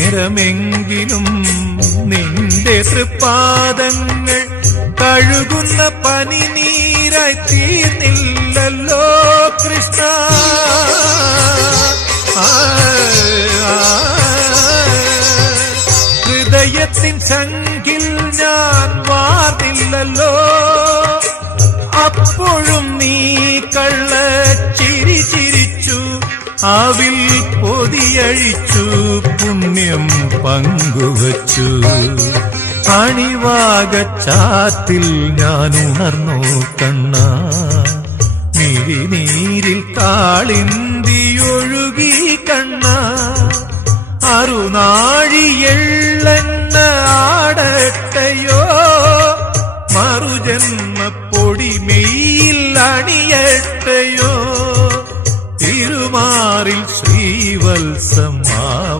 നേരമെങ്കിലും നിന്റെ തൃപ്പാദങ്ങൾ കഴുകുന്ന പനിനീരായി തീർന്നില്ലല്ലോ കൃഷ്ണ. ഹൃദയത്തിൻ ശങ്കിൽ ഞാൻ വാർന്നില്ലല്ലോ, അപ്പോഴും നീ കള്ളച്ചിരി ചിരിച്ചു, അവിൽ പൊതിയഴിച്ചു, പുണ്യം പങ്കുവച്ചു. അണിവാകച്ചാത്തിൽ ഞാൻ ഉണർന്നു കണ്ണ, മിഴിനീരിൽ കാളിന്തിയൊഴുകി കണ്ണ. അറുനാഴി എള്ളെണ്ണ ആടട്ടയോ